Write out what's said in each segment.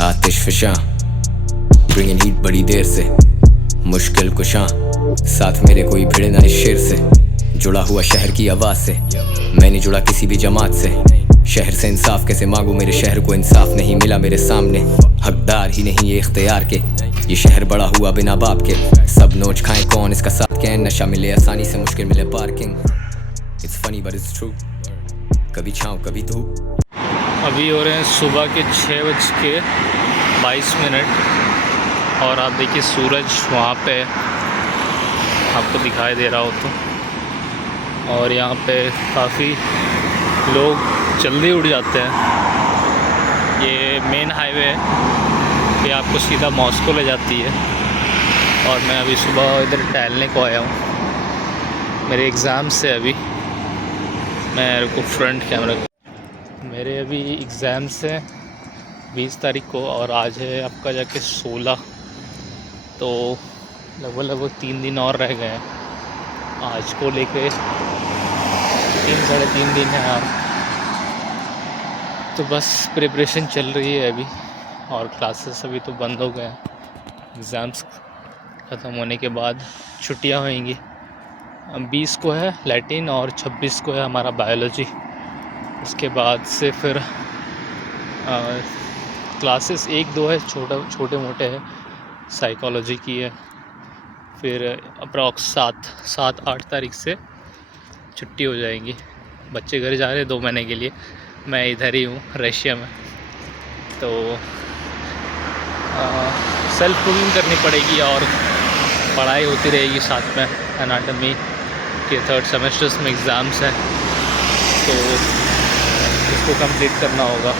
आतिश फिशां bringing heat बड़ी देर से, मुश्किल कुशां साथ मेरे कोई भिड़े ना इस शेर से। जुड़ा हुआ शहर की आवाज़ से, मैं नहीं जुड़ा किसी भी जमात से। शहर से इंसाफ कैसे मांगू, मेरे शहर को इंसाफ नहीं मिला मेरे सामने। हकदार ही नहीं ये इख्तियार के, ये शहर बड़ा हुआ बिना बाप के। सब नोच खाएं कौन इसका साथ क्या, नशा मिले आसानी से मुश्किल मिले parking. It's funny but it's true, कभी छाँव कभी धूप। अभी हो रहे हैं सुबह के 6:22 और आप देखिए सूरज वहाँ पे आपको दिखाई दे रहा हो तो। और यहाँ पे काफ़ी लोग जल्दी उठ जाते हैं। ये मेन हाईवे है, ये आपको सीधा मॉस्को ले जाती है। और मैं अभी सुबह इधर टहलने को आया हूँ, मेरे एग्ज़ाम से अभी मेरे को फ्रंट कैमरा, मेरे अभी एग्ज़ाम्स हैं 20 तारीख को और आज है आपका जाके 16, तो लगभग 3 दिन और रह गए हैं। आज को लेके 3-3.5 दिन है यार। तो बस प्रिपरेशन चल रही है अभी, और क्लासेस अभी तो बंद हो गए हैं। एग्ज़ाम्स ख़त्म होने के बाद छुट्टियां होंगी। 20 को है लैटिन और 26 को है हमारा बायोलॉजी। उसके बाद से फिर क्लासेस 1-2 है, छोटे मोटे है, साइकोलॉजी की है। फिर अप्रॉक्स 7-8 तारीख से छुट्टी हो जाएंगी। बच्चे घर जा रहे हैं 2 महीने के लिए, मैं इधर ही हूँ रशिया में। तो सेल्फ कुकिंग करनी पड़ेगी और पढ़ाई होती रहेगी साथ में। एनाटॉमी के 3rd सेमेस्टर्स में एग्ज़ाम्स हैं, तो इसको कंप्लीट करना होगा।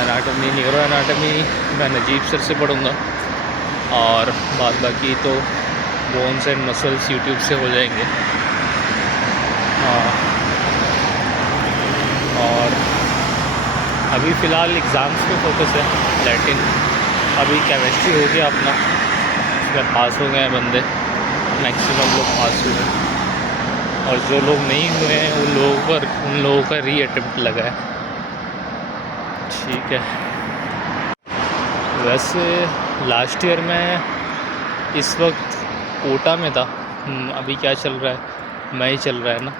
एनाटॉमी, न्यूरो एनाटॉमी मैं नजीब सर से पढ़ूँगा, और बाद बाकी तो बोन्स एंड मसल्स यूट्यूब से हो जाएंगे। हाँ, और अभी फ़िलहाल एग्ज़ाम्स पे फोकस है। लैटिन अभी केमिस्ट्री हो गया अपना, उसमें पास हो गए हैं बंदे, मैक्सिमम लोग पास हुए हैं। और जो लोग नहीं हुए हैं उन लोगों का री अटेम्प्ट लगा है। ठीक है। वैसे लास्ट ईयर में इस वक्त कोटा में था। अभी क्या चल रहा है, मई चल रहा है ना,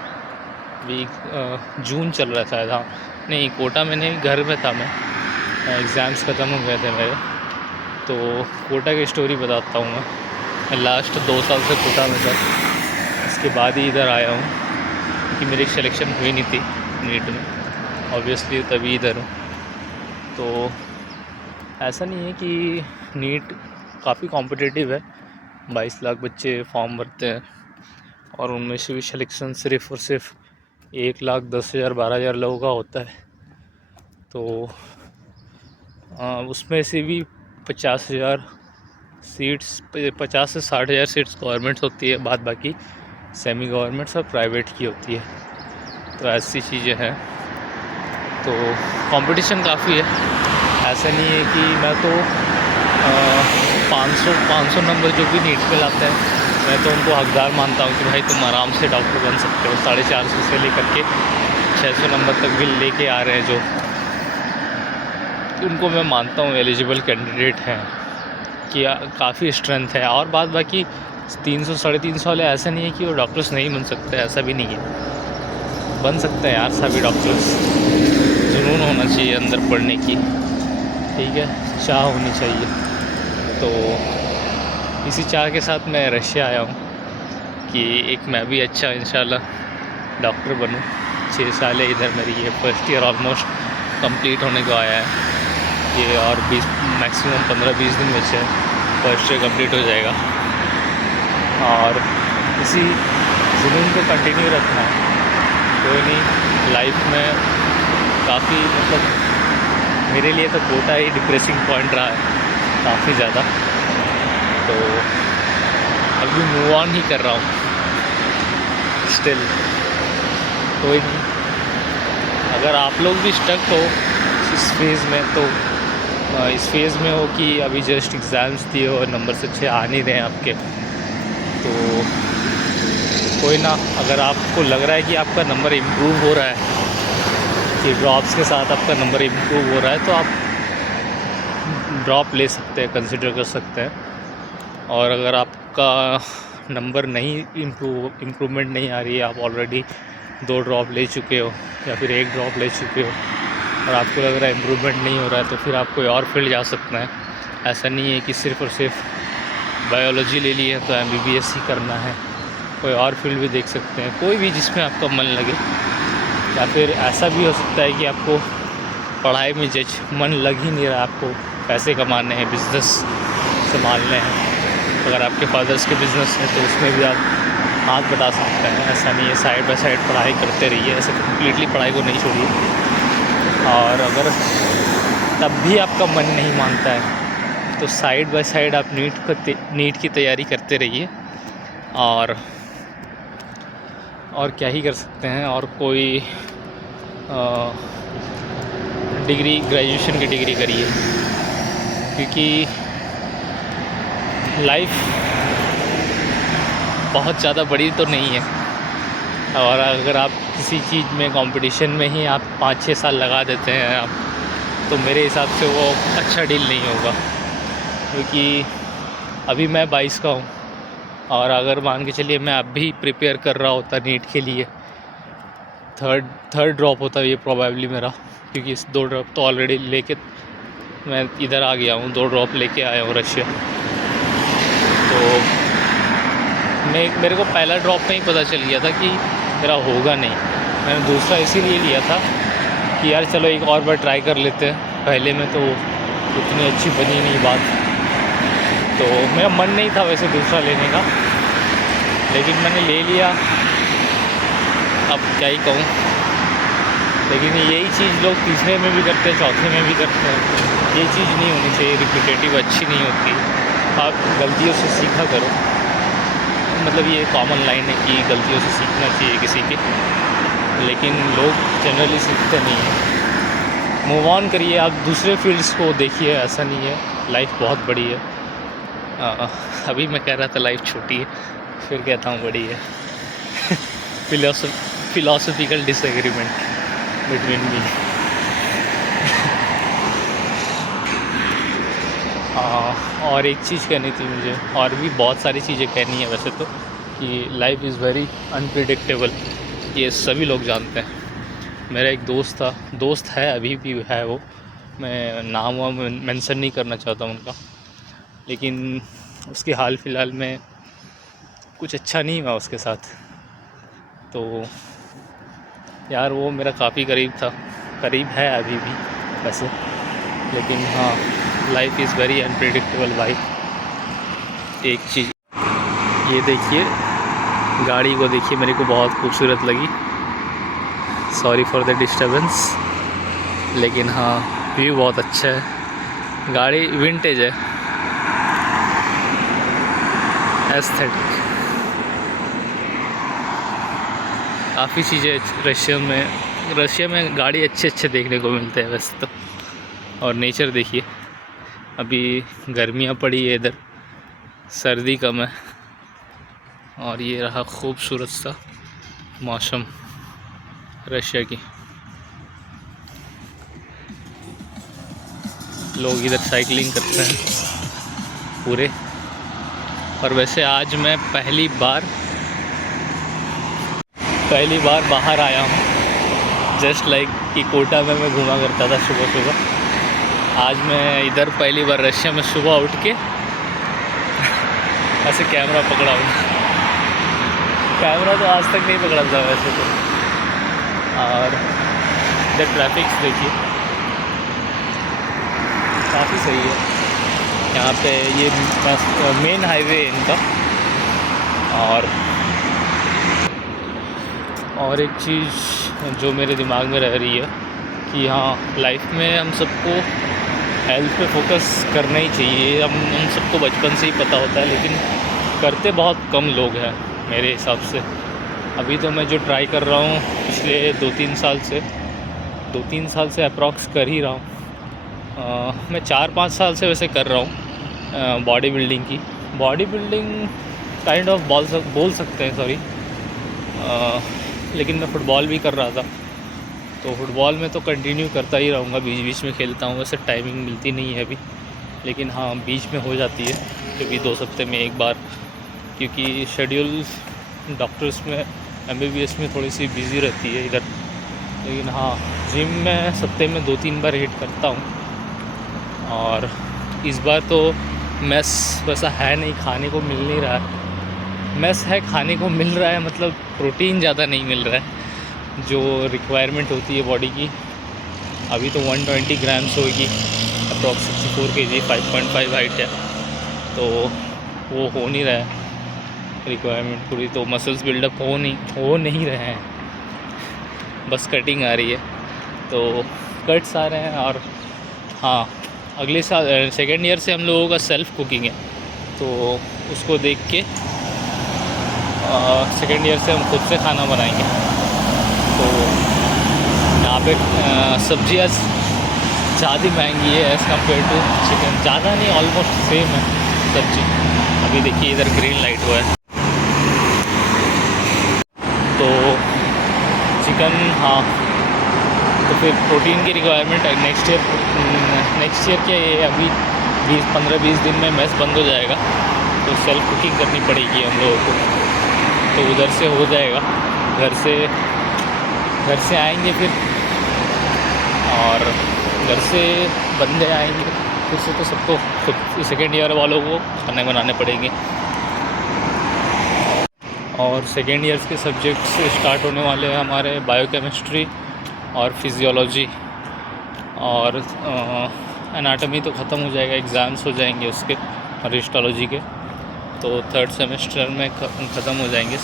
अभी जून चल रहा है शायद। हाँ नहीं, कोटा में नहीं, घर में था मैं। एग्ज़ाम्स ख़त्म हो गए थे मेरे। तो कोटा की स्टोरी बताता हूँ मैं लास्ट 2 साल से कोटा में था, इसके बाद ही इधर आया हूँ क्योंकि मेरी सिलेक्शन हुई नहीं थी नीट में, ऑब्वियसली तभी इधर हूँ। तो ऐसा नहीं है कि नीट काफ़ी कॉम्पिटिटिव है, 22 लाख बच्चे फॉर्म भरते हैं और उनमें से भी सिलेक्शन सिर्फ़ और सिर्फ 1,10,000-12,000 लोगों का होता है। तो उसमें से भी 50,000 सीट्स, 50 से 60,000 सीट्स गवर्नमेंट्स होती है, बाद बाकी सेमी गवर्नमेंट्स और प्राइवेट की होती है। तो ऐसी चीज़ें हैं, तो कंपटीशन काफ़ी है। ऐसा नहीं है कि मैं तो 500 नंबर जो भी नीट पे लाते हैं, मैं तो उनको हकदार मानता हूँ कि भाई तुम आराम से डॉक्टर बन सकते हो। 450 से लेकर के 600 नंबर तक भी लेके आ रहे हैं जो, उनको मैं मानता हूँ एलिजिबल कैंडिडेट हैं, कि काफ़ी स्ट्रेंथ है। और बाद बाकी 300-350 वाले ऐसा नहीं है कि वो डॉक्टर्स नहीं बन सकते, ऐसा भी नहीं है, बन सकते हैं यार सभी डॉक्टर्स। जुनून होना चाहिए अंदर पढ़ने की, ठीक है, चाह होनी चाहिए। तो इसी चाह के साथ मैं रशिया आया हूँ कि एक मैं भी अच्छा इंशाल्लाह डॉक्टर बनूँ। 6 साल है इधर मेरी, ये फर्स्ट ईयर ऑलमोस्ट कंप्लीट होने को आया है ये, और 20 मैक्सिमम 15-20 दिन बचे हैं, फर्स्ट ईयर कंप्लीट हो जाएगा। और इसी जुनून को कंटिन्यू रखना है, कोई नहीं। लाइफ में काफ़ी, मतलब मेरे लिए तो कोटा ही डिप्रेसिंग पॉइंट रहा है काफ़ी ज़्यादा। तो अभी मूव ऑन ही कर रहा हूँ स्टिल, कोई नहीं। अगर आप लोग भी स्टक हो इस फेज़ में, तो इस फेज़ में हो कि अभी जस्ट एग्ज़ाम्स दिए और नंबर से अच्छे आ नहीं रहे हैं आपके, तो कोई ना, अगर आपको लग रहा है कि आपका नंबर इम्प्रूव हो रहा है कि ड्रॉप्स के साथ आपका नंबर इम्प्रूव हो रहा है तो आप ड्रॉप ले सकते हैं, कंसिडर कर सकते हैं। और अगर आपका नंबर नहीं इम्प्रूवमेंट नहीं आ रही है, आप ऑलरेडी 2 ड्रॉप ले चुके हो या फिर 1 ड्रॉप ले चुके हो और आपको लग रहा है इम्प्रूवमेंट नहीं हो रहा है, तो फिर आप कोई और फील्ड जा सकते हैं। ऐसा नहीं है कि सिर्फ़ और सिर्फ बायोलॉजी ले ली है तो MBBS ही करना है, कोई और फील्ड भी देख सकते हैं, कोई भी जिसमें आपका मन लगे। या फिर ऐसा भी हो सकता है कि आपको पढ़ाई में मन लग ही नहीं रहा, आपको पैसे कमाने हैं, बिज़नेस संभालने हैं। अगर आपके फादर्स के बिज़नेस है तो उसमें भी आप हाथ बटा सकते हैं। ऐसा नहीं है, साइड बाय साइड पढ़ाई करते रहिए, ऐसे कम्प्लीटली पढ़ाई को नहीं छोड़िए। और अगर तब भी आपका मन नहीं मानता है तो साइड बाय साइड आप नीट की तैयारी करते रहिए। और क्या ही कर सकते हैं। और कोई डिग्री, ग्रेजुएशन की डिग्री करिए, क्योंकि लाइफ बहुत ज़्यादा बड़ी तो नहीं है। और अगर आप किसी चीज़ में कंपटीशन में ही आप 5-6 साल लगा देते हैं आप, तो मेरे हिसाब से वो अच्छा डील नहीं होगा। क्योंकि अभी मैं 22 का हूँ और अगर मान के चलिए मैं अभी प्रिपेयर कर रहा होता नीट के लिए, थर्ड ड्रॉप होता ये प्रोबेबली मेरा, क्योंकि इस 2 ड्रॉप तो ऑलरेडी लेके मैं इधर आ गया हूँ, 2 ड्रॉप लेके आया हूँ रशिया। तो मेरे को पहला ड्रॉप में ही पता चल गया था कि मेरा होगा नहीं। मैंने दूसरा इसीलिए लिया था कि यार चलो एक और बार ट्राई कर लेते हैं। पहले में तो उतनी अच्छी बनी नहीं बात, तो मेरा मन नहीं था वैसे दूसरा लेने का, लेकिन मैंने ले लिया। अब क्या ही कहूँ, लेकिन यही चीज़ लोग तीसरे में भी करते हैं, चौथे में भी करते हैं। ये चीज़ नहीं होनी चाहिए, रिपीटेटिव अच्छी नहीं होती। आप गलतियों से सीखा करो, मतलब ये कॉमन लाइन है कि गलतियों से सीखना चाहिए किसी के, लेकिन लोग जनरली सीखते नहीं हैं। मूव ऑन करिए, आप दूसरे फील्ड्स को देखिए। ऐसा नहीं है, लाइफ बहुत बड़ी है। अभी मैं कह रहा था लाइफ छोटी है, फिर कहता हूँ बड़ी है। Philosophical disagreement between me. और एक चीज़ कहनी थी मुझे, और भी बहुत सारी चीज़ें कहनी है वैसे तो, कि लाइफ इज़ वेरी अनप्रिडिक्टेबल, ये सभी लोग जानते हैं। मेरा एक दोस्त है, अभी भी है वो, मैं नाम मेंशन नहीं करना चाहता उनका, लेकिन उसके हाल फिलहाल में कुछ अच्छा नहीं हुआ उसके साथ। तो यार वो मेरा काफ़ी करीब है अभी भी वैसे, लेकिन हाँ, लाइफ इज़ वेरी अनप्रिडिक्टेबल भाई। एक चीज़ ये देखिए, गाड़ी को देखिए, मेरे को बहुत खूबसूरत लगी। सॉरी फॉर द डिस्टर्बेंस, लेकिन हाँ व्यू बहुत अच्छा है। गाड़ी विंटेज है, एस्थेटिक। काफ़ी चीज़ें रशिया में गाड़ी अच्छे देखने को मिलते हैं वैसे तो। और नेचर देखिए, अभी गर्मियाँ पड़ी है, इधर सर्दी कम है। और ये रहा खूबसूरत सा मौसम रशिया की। लोग इधर साइकिलिंग करते हैं पूरे। और वैसे आज मैं पहली बार बाहर आया हूँ, जस्ट लाइक कि कोटा में मैं घूमा करता था सुबह। आज मैं इधर पहली बार रशिया में सुबह उठ के ऐसे कैमरा पकड़ा हूँ। कैमरा तो आज तक नहीं पकड़ा था वैसे तो। और इधर ट्रैफिक्स देखिए, काफ़ी सही है यहाँ पे। ये मेन हाईवे है इनका। और एक चीज़ जो मेरे दिमाग में रह रही है कि हाँ, लाइफ में हम सबको हेल्थ पे फोकस करना ही चाहिए। हम सबको बचपन से ही पता होता है, लेकिन करते बहुत कम लोग हैं मेरे हिसाब से। अभी तो मैं जो ट्राई कर रहा हूँ पिछले 2-3 साल से अप्रॉक्स कर ही रहा हूँ। मैं 4-5 साल से वैसे कर रहा हूँ बॉडी बिल्डिंग काइंड ऑफ बोल सकते हैं, सॉरी। लेकिन मैं फ़ुटबॉल भी कर रहा था, तो फुटबॉल में तो कंटिन्यू करता ही रहूँगा, बीच बीच में खेलता हूँ। वैसे टाइमिंग मिलती नहीं है अभी, लेकिन हाँ बीच में हो जाती है कभी 2 हफ्ते में एक बार, क्योंकि शेड्यूल डॉक्टर्स में MBBS में थोड़ी सी बिज़ी रहती है इधर। लेकिन हाँ जिम में हफ्ते में 2-3 बार हिट करता हूँ। और इस बार तो मेस वैसा है नहीं, खाने को मिल नहीं रहा है। मेस है, खाने को मिल रहा है, मतलब प्रोटीन ज़्यादा नहीं मिल रहा है जो रिक्वायरमेंट होती है बॉडी की। अभी तो 120 ग्राम्स होगी, अप्रॉक्स 64 kg, 5.5 हाइट है, तो वो हो नहीं रहा है रिक्वायरमेंट पूरी। तो मसल्स बिल्डअप हो नहीं रहे हैं, बस कटिंग आ रही है, तो कट्स आ रहे हैं। और हाँ अगले साल सेकेंड ईयर से हम लोगों का सेल्फ कुकिंग है, तो उसको देख के सेकेंड ईयर से हम खुद से खाना बनाएंगे। तो यहाँ पे सब्जियाँ ज़्यादा महंगी है एज़ कम्पेयर टू चिकन, ज़्यादा नहीं, ऑलमोस्ट सेम है सब्जी। अभी देखिए इधर ग्रीन लाइट हुआ है, तो चिकन हाँ। तो फिर प्रोटीन की रिक्वायरमेंट नेक्स्ट ईयर क्या ये अभी 15-20 दिन में मेस बंद हो जाएगा, तो सेल्फ कुकिंग करनी पड़ेगी हम लोगों को। तो उधर से हो जाएगा, घर से आएंगे फिर, और घर से बंदे आएंगे फिर से, तो सबको खुद सेकेंड ईयर वालों को खाने बनाने पड़ेंगे। और सेकेंड ईयर्स के सब्जेक्ट्स स्टार्ट होने वाले हैं हमारे बायोकेमिस्ट्री और फिजियोलॉजी, और एनाटॉमी तो ख़त्म हो जाएगा, एग्ज़ाम्स हो जाएंगे उसके और हिस्टोलॉजी के, तो 3rd सेमेस्टर में ख़त्म हो जाएंगे।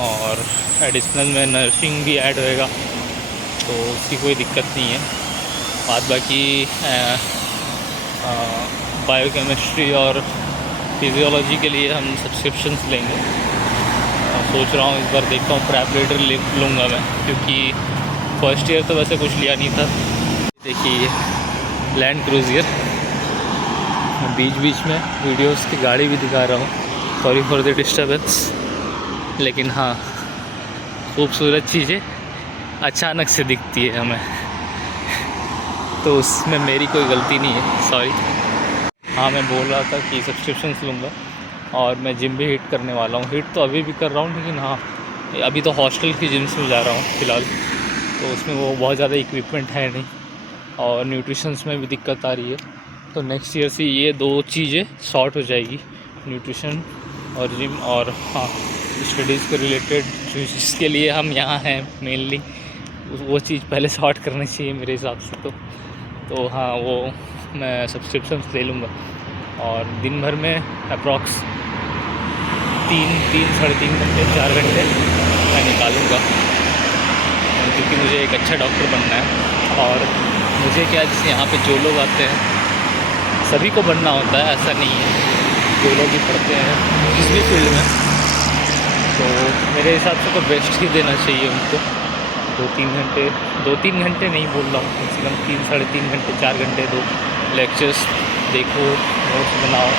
और एडिशनल में नर्सिंग भी ऐड होएगा, तो उसकी कोई दिक्कत नहीं है। बाद बाकी बायोकेमिस्ट्री और फिजियोलॉजी के लिए हम सब्सक्रिप्शंस लेंगे। सोच रहा हूँ इस बार, देखता हूँ प्रैप रीडर लूँगा मैं, क्योंकि फर्स्ट ईयर तो वैसे कुछ लिया नहीं था। देखिए लैंड क्रूज़र, बीच बीच में वीडियोस की गाड़ी भी दिखा रहा हूँ, सॉरी फॉर द डिस्टर्बेंस। लेकिन हाँ खूबसूरत चीज़ें अचानक से दिखती है हमें, तो उसमें मेरी कोई गलती नहीं है, सॉरी। हाँ मैं बोल रहा था कि सब्सक्रिप्शंस लूँगा, और मैं जिम भी हिट करने वाला हूँ। हिट तो अभी भी कर रहा हूँ, लेकिन हाँ अभी तो हॉस्टल की जिम्स में जा रहा हूँ फ़िलहाल, तो उसमें वो बहुत ज़्यादा इक्विपमेंट है नहीं, और न्यूट्रिशंस में भी दिक्कत आ रही है। तो नेक्स्ट ईयर से ये 2 चीज़ें शॉर्ट हो जाएगी, न्यूट्रिशन और जिम। और हाँ स्टडीज़ के रिलेटेड जिसके लिए हम यहाँ हैं मेनली, वो चीज़ पहले शॉर्ट करनी चाहिए मेरे हिसाब से। तो हाँ वो मैं सब्सक्रिप्शंस ले लूँगा, और दिन भर में अप्रॉक्स 3-3-3.5 घंटे 4 घंटे मैं निकालूँगा, क्योंकि मुझे एक अच्छा डॉक्टर बनना है। और मुझे क्या, जैसे यहाँ पे जो लोग आते हैं सभी को बनना होता है, ऐसा नहीं है, जो लोग भी पढ़ते हैं किस भी फील्ड में, तो मेरे हिसाब से तो बेस्ट ही देना चाहिए उनको। 2-3 घंटे नहीं बोल रहा हूँ, कम से कम 3-3.5 घंटे 4 घंटे दो, लेक्चर्स देखो, नोट्स बनाओ,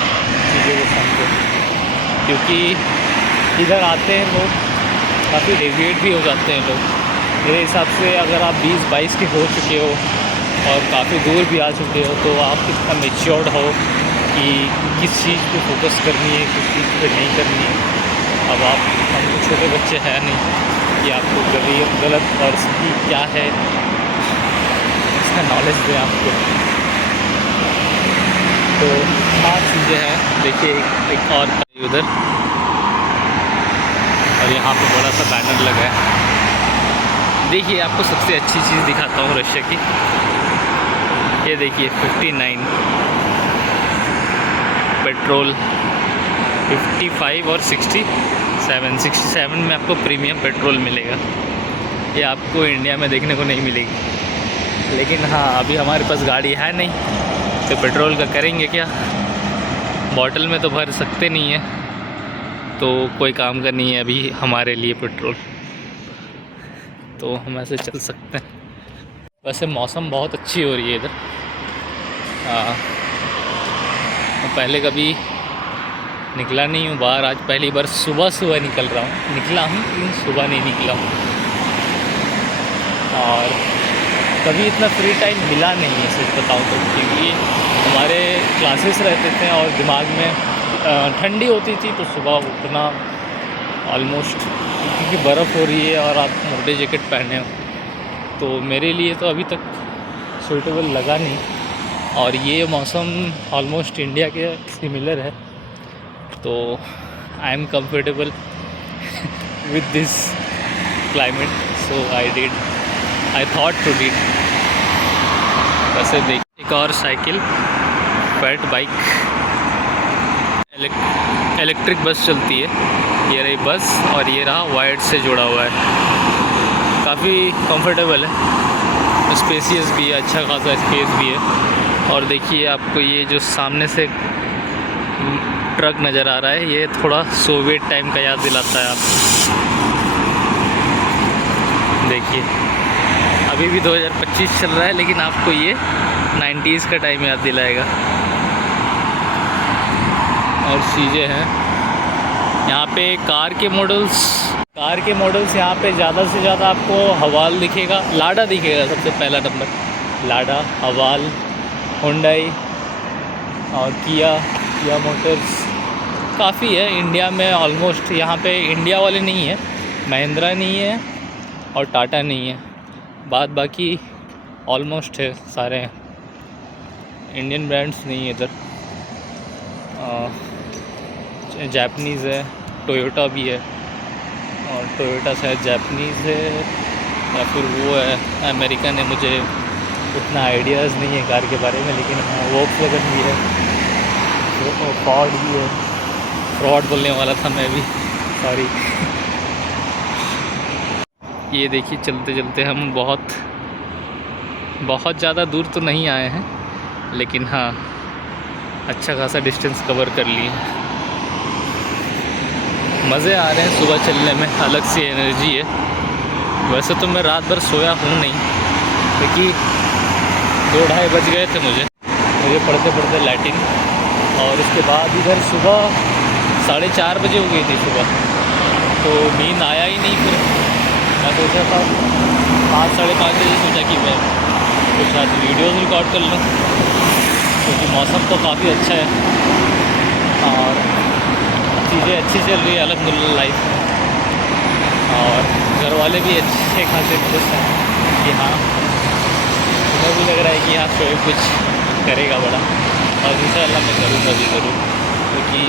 चीज़ों को समझो। क्योंकि इधर आते हैं लोग काफ़ी डेविएट भी हो जाते हैं लोग। मेरे हिसाब से अगर आप 20-22 के हो चुके हो और काफ़ी दूर भी आ चुके हो, तो आप कितना मेच्योर्ड हो कि किस चीज़ पे फोकस करनी है, किस चीज़ पे नहीं करनी है। अब हम तो छोटे बच्चे हैं नहीं कि आपको गलत और सही क्या है इसका नॉलेज दें आपको। तो हाँ चीज़ें हैं। देखिए एक और उधर, और यहाँ पे बड़ा सा बैनर लगा है। देखिए आपको सबसे अच्छी चीज़ दिखाता हूँ रशिया की, ये देखिए 59 पेट्रोल, 55 और 67 में आपको प्रीमियम पेट्रोल मिलेगा। ये आपको इंडिया में देखने को नहीं मिलेगी। लेकिन हाँ अभी हमारे पास गाड़ी है नहीं, तो पेट्रोल का करेंगे क्या, बॉटल में तो भर सकते नहीं है, तो कोई काम का नहीं है अभी हमारे लिए पेट्रोल, तो हम ऐसे चल सकते हैं। वैसे मौसम बहुत अच्छी हो रही है इधर। पहले कभी निकला नहीं हूँ बाहर, आज पहली बार सुबह निकल रहा हूँ। निकला हूँ लेकिन सुबह नहीं निकला हूँ। और कभी इतना फ्री टाइम मिला नहीं है सच बताऊँ तो, क्योंकि हमारे क्लासेस रहते थे और दिमाग में ठंडी होती थी तो सुबह उठना ऑलमोस्ट, क्योंकि बर्फ़ हो रही है और आप मोटे जैकेट पहने हो, तो मेरे लिए तो अभी तक सूटेबल लगा नहीं। और ये मौसम ऑलमोस्ट इंडिया के सिमिलर है, तो I am comfortable with this climate, so I thought to did. वैसे देख एक और cycle fat bike electric bus चलती है, ये रही बस और ये रहा वायर्ड से जुड़ा हुआ है। काफ़ी कंफर्टेबल है, स्पेसियस भी है, अच्छा खासा स्पेस भी है। और देखिए आपको ये जो सामने से ट्रक नज़र आ रहा है, ये थोड़ा सोवियत टाइम का याद दिलाता है आप देखिए। अभी भी 2025 चल रहा है लेकिन आपको ये 90s का टाइम याद दिलाएगा। और चीज़ें हैं यहाँ पे कार के मॉडल्स यहाँ पे ज़्यादा से ज़्यादा आपको हवाल दिखेगा, लाडा दिखेगा सबसे पहला नंबर, लाडा, हवाल, हुंडई और किया मोटर्स काफ़ी है इंडिया में ऑलमोस्ट। यहाँ पे इंडिया वाले नहीं है, महिंद्रा नहीं है और टाटा नहीं है, बाद बाकी ऑलमोस्ट है सारे हैं। इंडियन ब्रांड्स नहीं है इधर। जापानीज़ है, टोयोटा भी है, और टोयोटा शायद जापानीज़ है या फिर वो है अमेरिकन है, मुझे उतना आइडियाज़ नहीं है कार के बारे में, लेकिन हाँ वोक्सवैगन भी है, फोर्ड भी है। फ्रॉड बोलने वाला था मैं भी, सॉरी। ये देखिए चलते चलते हम बहुत ज़्यादा दूर तो नहीं आए हैं, लेकिन हाँ अच्छा खासा डिस्टेंस कवर कर लिए। मज़े आ रहे हैं सुबह चलने में, अलग सी एनर्जी है। वैसे तो मैं रात भर सोया हूँ नहीं, क्योंकि 2-2:30 बज गए थे मुझे पढ़ते पढ़ते लैटिन, और उसके बाद इधर सुबह 4:30 बजे हो गई थी सुबह, तो नींद आया ही नहीं। फिर मैं सोचा था 5-5:30 बजे सोचा कि मैं कुछ आज वीडियोज़ रिकॉर्ड कर लूँ, क्योंकि मौसम तो काफ़ी अच्छा है और चीज़ें अच्छी चल रही है अल्हम्दुलिल्लाह लाइफ में, और घर वाले भी अच्छे खासे खुश हैं कि हाँ, मुझे भी लग रहा है कि हाँ शोएब कुछ करेगा बड़ा, और इंशाअल्लाह मैं करूँगा भी ज़रूर, क्योंकि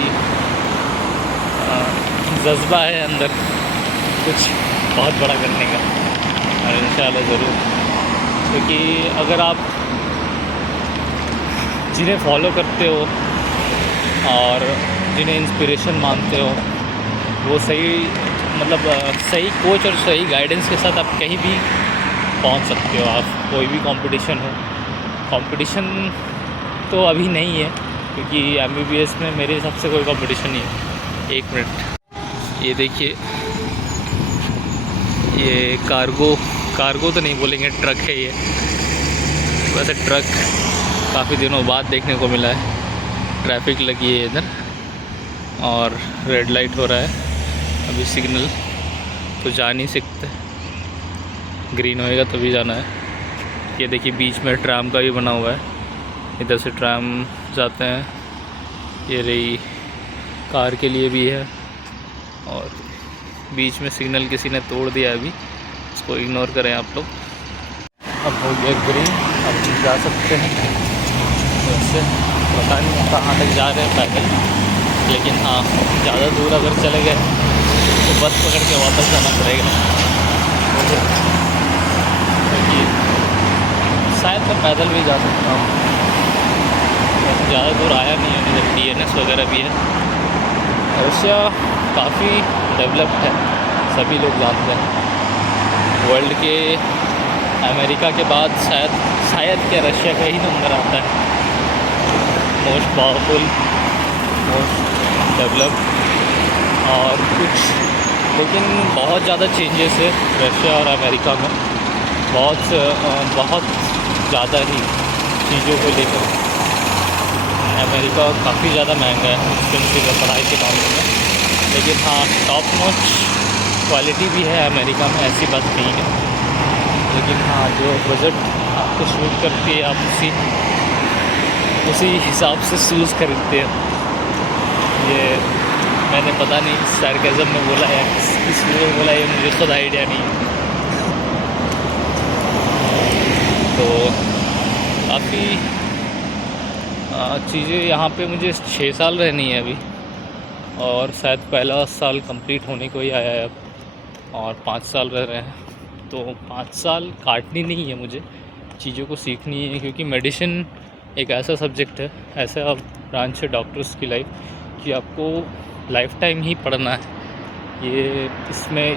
जज्बा है अंदर कुछ बहुत बड़ा करने का, और इंशाअल्लाह ज़रूर। क्योंकि अगर आप जिन्हें फॉलो करते हो और जिन्हें इंस्पिरेशन मानते हो, वो सही सही कोच और सही गाइडेंस के साथ आप कहीं भी पहुंच सकते हो। आप कोई भी कंपटीशन तो अभी नहीं है, क्योंकि MBBS में मेरे हिसाब से कोई कंपटीशन नहीं है। 1 मिनट, ये देखिए, ये कार्गो तो नहीं बोलेंगे, ट्रक है ये। वैसे ट्रक काफ़ी दिनों बाद देखने को मिला है। ट्रैफिक लगी है इधर और रेड लाइट हो रहा है, अभी सिग्नल तो जा नहीं सकते, ग्रीन होएगा तभी जाना है। ये देखिए बीच में ट्राम का भी बना हुआ है, इधर से ट्राम जाते हैं। ये रही कार के लिए भी है, और बीच में सिग्नल किसी ने तोड़ दिया है, अभी इसको इग्नोर करें आप लोग। अब हो गया ग्रीन, अब जा सकते हैं। वैसे पता नहीं कहाँ तक जा रहे हैं पैदल, लेकिन हाँ ज़्यादा दूर अगर चले गए तो बस पकड़ के वापस जाना पड़ेगा, क्योंकि शायद मैं पैदल भी जा सकता हूँ। ज़्यादा दूर आया नहीं है, इधर DNS वगैरह भी है। रशिया काफ़ी डेवलप्ड है, सभी लोग जानते हैं। वर्ल्ड के अमेरिका के बाद शायद क्या रशिया का ही नंबर आता है मोस्ट पावरफुल, मोस्ट डेवलप्ड और कुछ। लेकिन बहुत ज़्यादा चेंजेस है रशिया और अमेरिका में, बहुत ज़्यादा ही चीज़ों को लेकर। अमेरिका काफ़ी ज़्यादा महंगा है एक्सपेंसिव है पढ़ाई के मामले में, लेकिन हाँ टॉप नॉच क्वालिटी भी है अमेरिका में, ऐसी बात नहीं है। लेकिन हाँ, जो बजट आपको शूट करती है आप उसी हिसाब से शूज़ खरीदते हैं। ये मैंने पता नहीं सार्केज़म में बोला या किस में बोला, ये मुझे खुद आइडिया नहीं है। तो काफ़ी चीज़ें यहाँ पे मुझे 6 साल रहनी है अभी, और शायद पहला साल कंप्लीट होने को ही आया है अब, और 5 साल रह रहे हैं। तो 5 साल काटनी नहीं है, मुझे चीज़ों को सीखनी है, क्योंकि मेडिसिन एक ऐसा सब्जेक्ट है, ऐसा ब्रांच है डॉक्टर्स की लाइफ, कि आपको लाइफ टाइम ही पढ़ना है। ये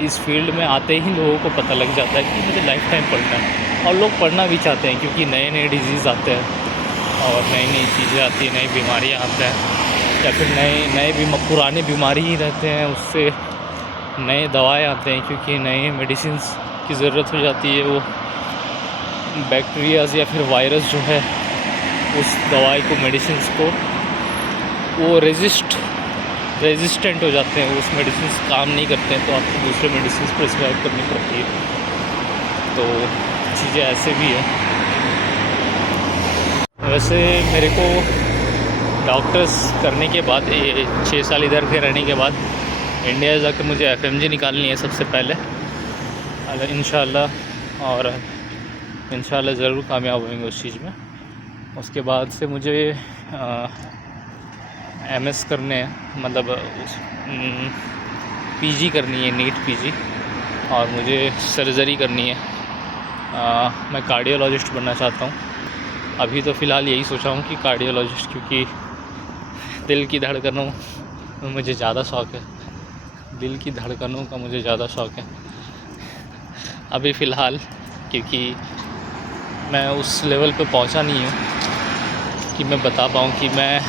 इस फील्ड में आते ही लोगों को पता लग जाता है कि मुझे लाइफ टाइम पढ़ना है, और लोग पढ़ना भी चाहते हैं, क्योंकि नए नए डिजीज़ आते हैं और नई नई चीज़ें आती हैं, नई बीमारियाँ आते हैं, या फिर पुरानी बीमारी ही रहते हैं, उससे नए दवाएँ आते हैं, क्योंकि नए मेडिसिन्स की ज़रूरत हो जाती है। वो बैक्टीरियाज़ या फिर वायरस जो है उस दवाई को, मेडिसिन्स को, वो रेजिस्टेंट हो जाते हैं, उस मेडिसिन्स काम नहीं करते हैं, तो आपको दूसरे मेडिसिन्स प्रिस्क्राइब करनी पड़ती है। तो चीज़ें ऐसे भी हैं। वैसे मेरे को डॉक्टर्स करने के बाद, ये 6 साल इधर के रहने के बाद, इंडिया जाकर मुझे FMG निकालनी है सबसे पहले इंशाल्लाह, और इंशाल्लाह ज़रूर कामयाब होंगे उस चीज़ में। उसके बाद से मुझे MS करने हैं, मतलब PG करनी है, नीट PG, और मुझे सर्जरी करनी है। मैं कार्डियोलॉजिस्ट बनना चाहता हूँ। अभी तो फ़िलहाल यही सोचा हूँ कि कार्डियोलॉजिस्ट, क्योंकि दिल की धड़कनों में मुझे ज़्यादा शौक़ है, दिल की धड़कनों का मुझे ज़्यादा शौक़ है अभी फ़िलहाल, क्योंकि मैं उस लेवल पे पहुंचा नहीं हूँ कि मैं बता पाऊँ कि मैं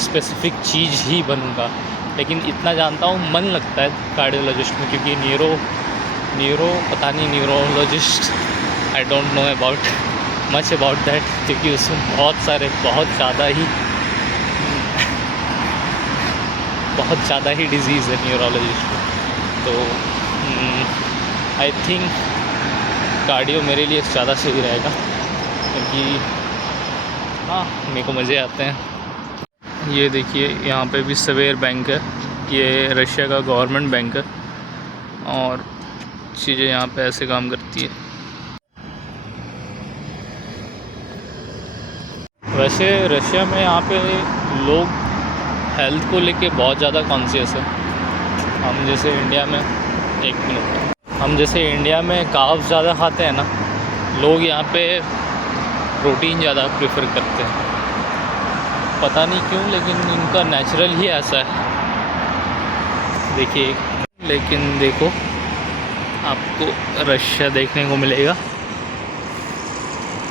स्पेसिफ़िक चीज़ ही बनूँगा। लेकिन इतना जानता हूँ, मन लगता है कार्डियोलॉजिस्ट में, क्योंकि neurologist, I don't know much about that, क्योंकि उसमें बहुत ज़्यादा ही डिज़ीज़ है न्यूरोलॉजिस्ट में। तो आई थिंक कार्डियो मेरे लिए ज़्यादा सही रहेगा, क्योंकि हाँ, मेरे को मज़े आते हैं। ये देखिए, यहाँ पे भी सवेर बैंक है, ये रशिया का गवर्नमेंट बैंक है, और चीज़ें यहाँ पे ऐसे काम करती है। वैसे रशिया में यहाँ पे लोग हेल्थ को लेके बहुत ज़्यादा कॉन्शियस है। हम जैसे इंडिया में कार्ब्स ज़्यादा खाते हैं ना, लोग यहाँ पे प्रोटीन ज़्यादा प्रेफर करते हैं, पता नहीं क्यों, लेकिन इनका नेचुरल ही ऐसा है। देखिए, लेकिन देखो, आपको रशिया देखने को मिलेगा।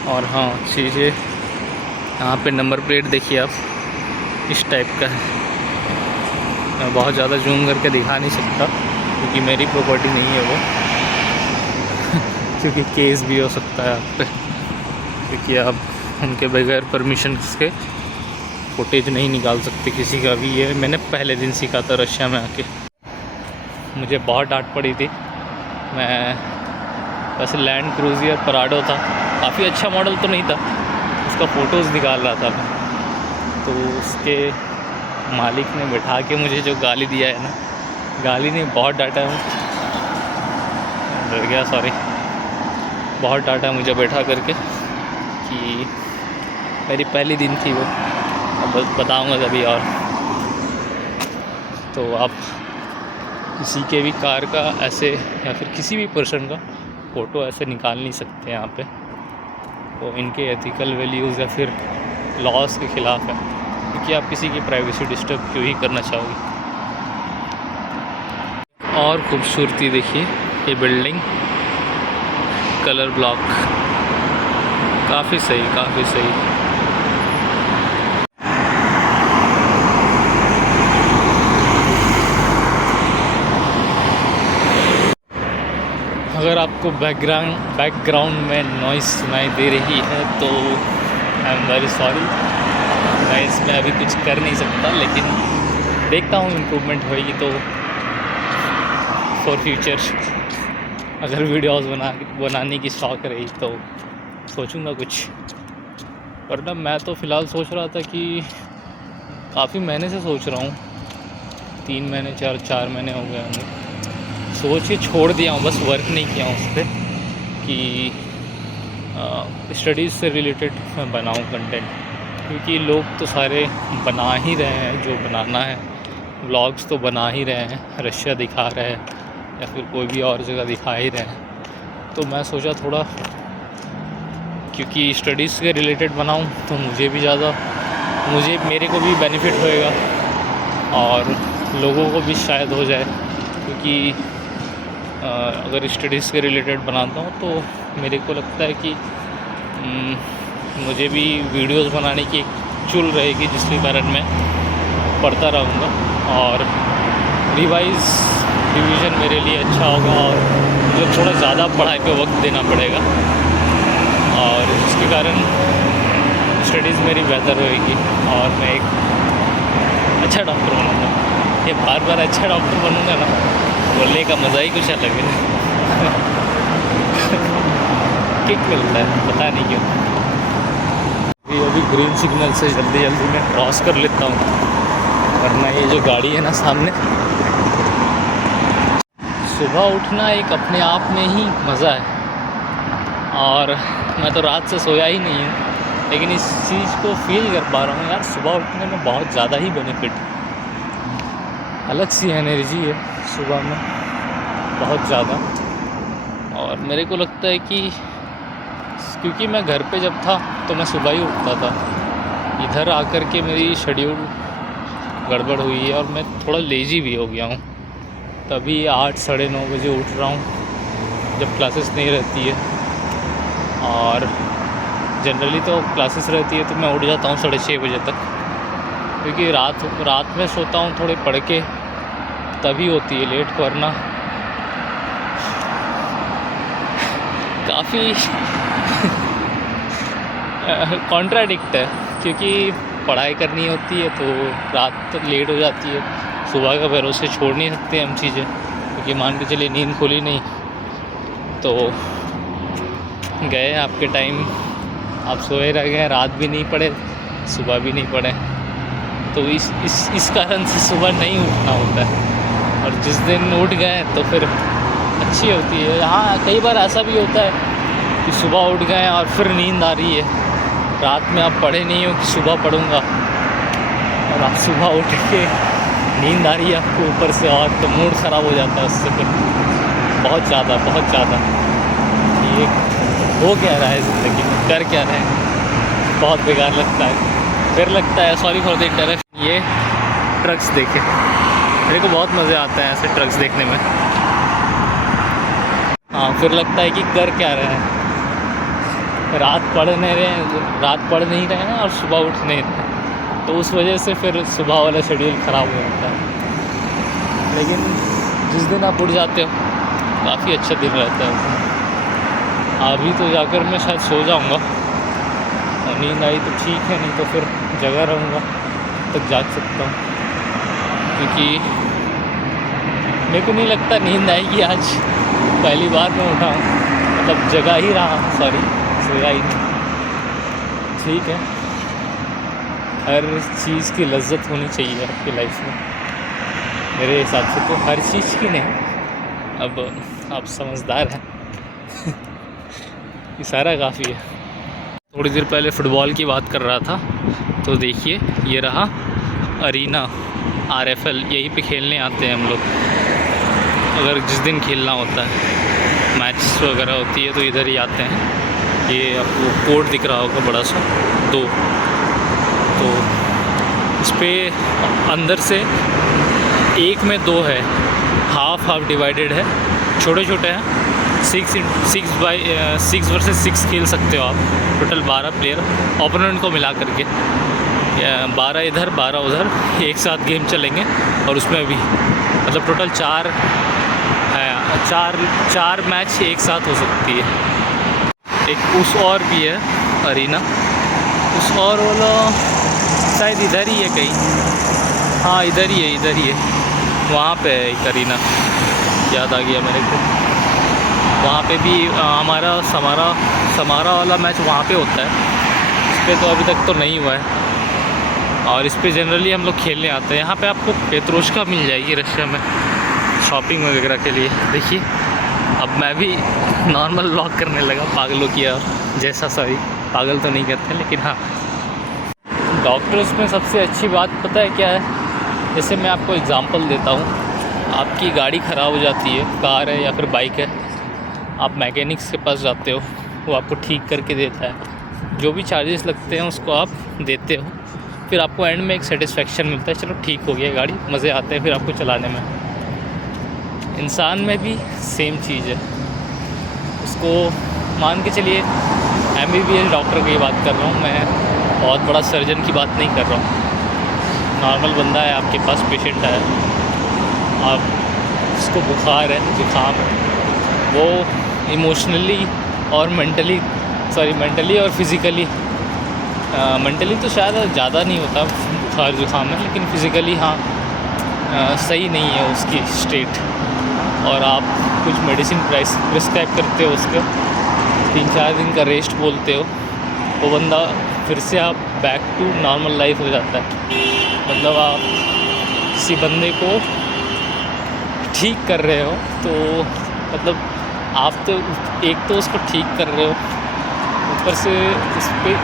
और हाँ, चीज़ें यहाँ पे नंबर प्लेट देखिए आप, इस टाइप का है। मैं बहुत ज़्यादा जूम करके दिखा नहीं सकता, क्योंकि मेरी प्रॉपर्टी नहीं है वो क्योंकि केस भी हो सकता है आप पे, क्योंकि आप उनके बगैर परमिशन के फुटेज नहीं निकाल सकते किसी का भी। ये मैंने पहले दिन सीखा था रशिया में आके, मुझे बहुत डांट पड़ी थी। मैं वैसे लैंड क्रूज़र पराडो था, काफ़ी अच्छा मॉडल तो नहीं था, उसका फ़ोटोज़ निकाल रहा था मैं, तो उसके मालिक ने बैठा के मुझे जो गाली दिया है ना, गाली ने बहुत डांटा है, डर गया, सॉरी, बहुत डांटा मुझे बैठा करके, कि मेरी पहली दिन थी वो। अब बताऊँगा कभी और। तो आप किसी के भी कार का ऐसे, या फिर किसी भी पर्सन का फ़ोटो ऐसे निकाल नहीं सकते यहाँ पे, तो इनके एथिकल वैल्यूज़ या फिर लॉस के ख़िलाफ़ है, क्योंकि आप किसी की प्राइवेसी डिस्टर्ब क्यों ही करना चाहोगे। और खूबसूरती देखिए, ये बिल्डिंग, कलर ब्लॉक, काफ़ी सही। अगर आपको बैकग्राउंड में नॉइज़ सुनाई दे रही है तो आई एम वेरी सॉरी, मैं इसमें अभी कुछ कर नहीं सकता, लेकिन देखता हूँ इम्प्रूवमेंट होएगी तो फॉर फ्यूचर अगर वीडियोस बनाने की शौक़ रही तो सोचूंगा कुछ, वरना मैं तो फ़िलहाल सोच रहा था कि काफ़ी महीने से सोच रहा हूँ, 3 महीने 4 महीने हो गए होंगे सोच के छोड़ दिया हूँ, बस वर्क नहीं किया हूँ उस पर कि स्टडीज़ से रिलेटेड मैं बनाऊँ कंटेंट, क्योंकि लोग तो सारे बना ही रहे हैं जो बनाना है, व्लॉग्स तो बना ही रहे हैं, रशिया दिखा रहे हैं या फिर कोई भी और जगह दिखा ही रहे हैं। तो मैं सोचा थोड़ा, क्योंकि स्टडीज़ के रिलेटेड बनाऊँ तो मेरे को भी बेनिफिट होएगा और लोगों को भी शायद हो जाए, क्योंकि अगर स्टडीज़ के रिलेटेड बनाता हूँ तो मेरे को लगता है कि मुझे भी वीडियोस बनाने की एक चुल रहेगी, जिसके कारण मैं पढ़ता रहूँगा और रिवीजन मेरे लिए अच्छा होगा और मुझे थोड़ा ज़्यादा पढ़ाई पे वक्त देना पड़ेगा और इसके कारण स्टडीज़ मेरी बेहतर होएगी और मैं एक अच्छा डॉक्टर बनूँगा। ये बार बार अच्छा डॉक्टर बनूँगा ना, बोलने का मज़ा ही कुछ अलग है। किक मिलता है, पता नहीं क्यों। ये अभी ग्रीन सिग्नल से जल्दी मैं क्रॉस कर लेता हूँ, वरना ये जो गाड़ी है ना सामने। सुबह उठना एक अपने आप में ही मज़ा है और मैं तो रात से सोया ही नहीं हूँ, लेकिन इस चीज़ को फील कर पा रहा हूँ यार, सुबह उठने में बहुत ज़्यादा ही बेनिफिट, अलग सी एनर्जी है सुबह में बहुत ज़्यादा। और मेरे को लगता है कि क्योंकि मैं घर पे जब था तो मैं सुबह ही उठता था, इधर आकर के मेरी शेड्यूल गड़बड़ हुई है और मैं थोड़ा लेज़ी भी हो गया हूँ। तभी 8 साढ़े 9 बजे उठ रहा हूँ जब क्लासेस नहीं रहती है, और जनरली तो क्लासेस रहती है तो मैं उठ जाता हूँ 6:30 बजे तक, क्योंकि रात में सोता हूँ थोड़े पढ़ के, तभी होती है लेट, वरना काफ़ी कॉन्ट्राडिक्ट है, क्योंकि पढ़ाई करनी होती है तो रात तक लेट हो जाती है, सुबह का भरोसे छोड़ नहीं सकते हम चीज़ें, क्योंकि मान के चलिए नींद खुली नहीं तो गए आपके टाइम, आप सोए रह गए, रात भी नहीं पढ़े सुबह भी नहीं पढ़े, तो इस कारण से सुबह नहीं उठना होता है। और जिस दिन उठ गए तो फिर अच्छी होती है। हाँ, कई बार ऐसा भी होता है कि सुबह उठ गए और फिर नींद आ रही है, रात में आप पढ़े नहीं हो कि सुबह पढ़ूँगा, और आप सुबह उठ के नींद आ रही है आपको ऊपर से, और तो मूड ख़राब हो जाता है उससे फिर बहुत ज़्यादा। ये हो क्या रहा है ज़िंदगी में, कर क्या रहे हैं, बहुत बेकार लगता है। फिर लगता है सॉरी फॉर द इंटरप्शन, ये ट्रक्स देखे, मेरे को बहुत मज़े आता है ऐसे ट्रक्स देखने में। हाँ, फिर लगता है कि कर क्या रहे हैं, रात पढ़ नहीं रहे हैं और सुबह उठ नहीं रहे हैं, तो उस वजह से फिर सुबह वाला शेड्यूल ख़राब हो जाता है। लेकिन जिस दिन आप उठ जाते हो काफ़ी अच्छा दिन रहता है उसमें। अभी तो जाकर मैं शायद सो जाऊँगा, और नींद आई तो ठीक है, नहीं तो फिर जगा रहूँगा, तब जाग सकता हूँ, क्योंकि मेरे को नहीं लगता नींद आएगी आज, पहली बार मैं उठा हूँ, मतलब जगा ही रहा हूँ, सॉरी सोया ही नहीं। ठीक है, हर चीज़ की लज्जत होनी चाहिए आपकी लाइफ में, मेरे हिसाब से तो हर चीज़ की नहीं, अब आप समझदार हैं। इशारा काफ़ी है। थोड़ी देर पहले फ़ुटबॉल की बात कर रहा था, तो देखिए ये रहा अरीना RFL, यहीं पे खेलने आते हैं हम लोग, अगर जिस दिन खेलना होता है, मैच वगैरह होती है तो इधर ही आते हैं। ये आपको कोर्ट दिख रहा होगा बड़ा सा 2, तो इस पर अंदर से 1 में 2 है, हाफ डिवाइडेड है, छोटे हैं, 6 वर्सेस 6 खेल सकते हो आप, टोटल 12 प्लेयर ओपोनेंट को मिला करके, 12 इधर 12 उधर, एक साथ गेम चलेंगे, और उसमें भी मतलब टोटल 4 मैच एक साथ हो सकती है। एक उस और भी है अरीना, उस और वाला शायद इधर ही है कहीं, हाँ इधर ही है, वहाँ पे है एक अरीना, याद आ गया मेरे को। वहाँ पे भी हमारा समारा वाला मैच वहाँ पे होता है। इस पर तो अभी तक तो नहीं हुआ है, और इस पे जनरली हम लोग खेलने आते हैं। यहाँ पे आपको पेत्रोश्का मिल जाएगी रशिया में शॉपिंग वगैरह के लिए। देखिए अब मैं भी नॉर्मल व्लॉग करने लगा पागलों की और जैसा, सॉरी पागल तो नहीं करते, लेकिन हाँ डॉक्टर्स में सबसे अच्छी बात पता है क्या है? जैसे मैं आपको एग्ज़ाम्पल देता हूँ, आपकी गाड़ी ख़राब हो जाती है, कार है या फिर बाइक है, आप मैकेनिक्स के पास जाते हो, वो आपको ठीक करके देता है, जो भी चार्जेस लगते हैं उसको आप देते हो, फिर आपको एंड में एक सेटिस्फेक्शन मिलता है, चलो ठीक हो गया गाड़ी, मज़े आते हैं फिर आपको चलाने में। इंसान में भी सेम चीज़ है। उसको मान के चलिए MBBS डॉक्टर की बात कर रहा हूँ मैं, बहुत बड़ा सर्जन की बात नहीं कर रहा हूँ। नॉर्मल बंदा है, आपके पास पेशेंट है, आप उसको बुखार है, जुकाम है, वो इमोशनली और मेंटली और फिज़िकली, मेंटली तो शायद ज़्यादा नहीं होता बुखार जुकाम में, लेकिन फ़िज़िकली हाँ सही नहीं है उसकी स्टेट, और आप कुछ मेडिसिन प्रिस्क्राइब करते हो, उसका 3-4 दिन का रेस्ट बोलते हो, वो बंदा फिर से आप बैक टू नॉर्मल लाइफ हो जाता है। मतलब आप किसी बंदे को ठीक कर रहे हो, तो मतलब आप तो एक तो उसको ठीक कर रहे हो, ऊपर से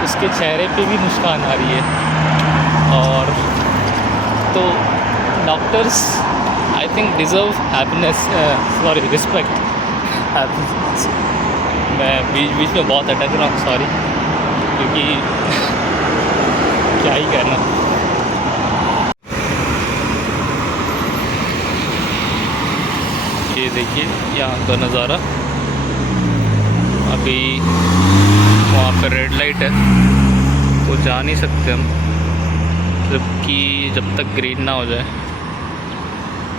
उसके चेहरे पे भी मुस्कान आ रही है। और तो doctors I think deserve happiness, sorry respect. मैं बीच में बहुत अटक रहा हूँ, सॉरी, क्योंकि क्या ही कहना। ये देखिए यहाँ का नज़ारा, अभी वहाँ पर रेड लाइट है तो जा नहीं सकते हम, जब तक ग्रीन ना हो जाए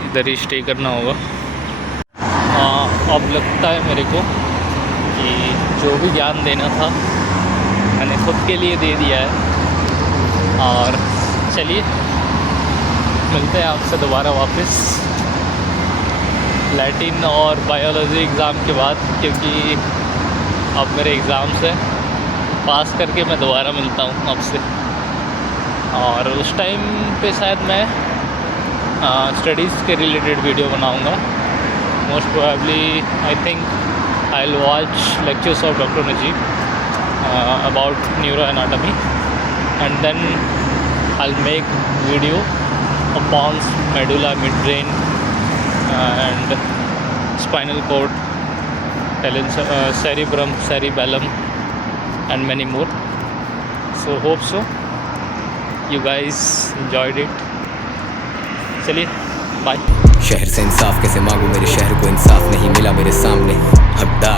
इधर ही स्टे करना होगा। अब लगता है मेरे को कि जो भी ज्ञान देना था मैंने खुद के लिए दे दिया है, और चलिए मिलते हैं आपसे दोबारा वापस लैटिन और बायोलॉजी एग्ज़ाम के बाद, क्योंकि अब मेरे एग्ज़ाम्स हैं, पास करके मैं दोबारा मिलता हूँ आपसे। और उस टाइम पे शायद मैं स्टडीज़ के रिलेटेड वीडियो बनाऊँगा। Most probably I think I will watch lectures of doctor Najeeb about neuroanatomy, and then I'll make video of pons, medulla, midbrain and spinal cord, cerebrum, cerebellum and many more. So hope so you guys enjoyed it. चलिए bye. शहर से इंसाफ कैसे मांगू, मेरे शहर को इंसाफ नहीं मिला मेरे सामने। हकदार